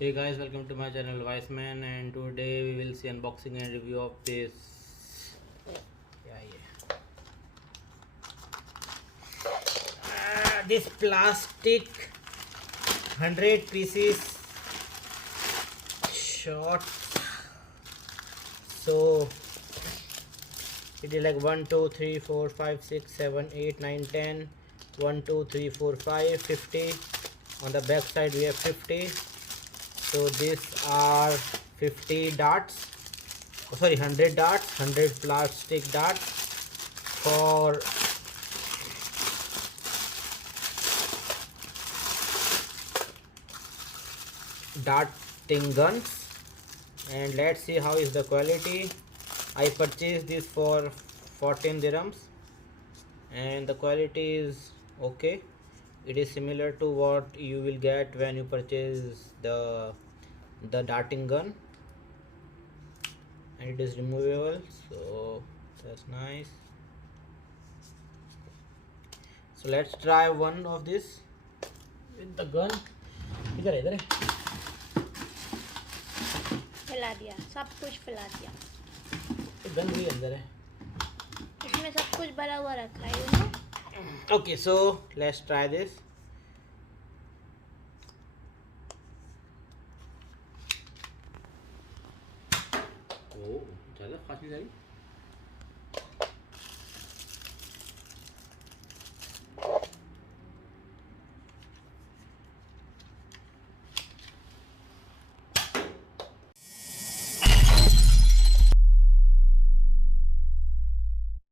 Hey guys, welcome to my channel Wiseman, and today we will see unboxing and review of this. This plastic 100 pieces shot. So it is like 1 2 3 4 5 6 7 8 9 10 1 2 3 4 5 50. On the back side we have 50. So these are 50 darts, oh, sorry, 100 darts, 100 plastic darts for darting guns. And let's see how is the quality. I purchased this for 14 dirhams and the quality is okay. It is similar to what you will get when you purchase the darting gun, and it is removable, so that's nice. So let's try one of this with the gun. इधर है, इधर है. फैला दिया, सब कुछ फैला दिया. ये गन भी अंदर है. इसमें सब कुछ भरा हुआ रखा है ना. Okay, so let's try this. Oh, ज़्यादा फास्ट नहीं जा रही.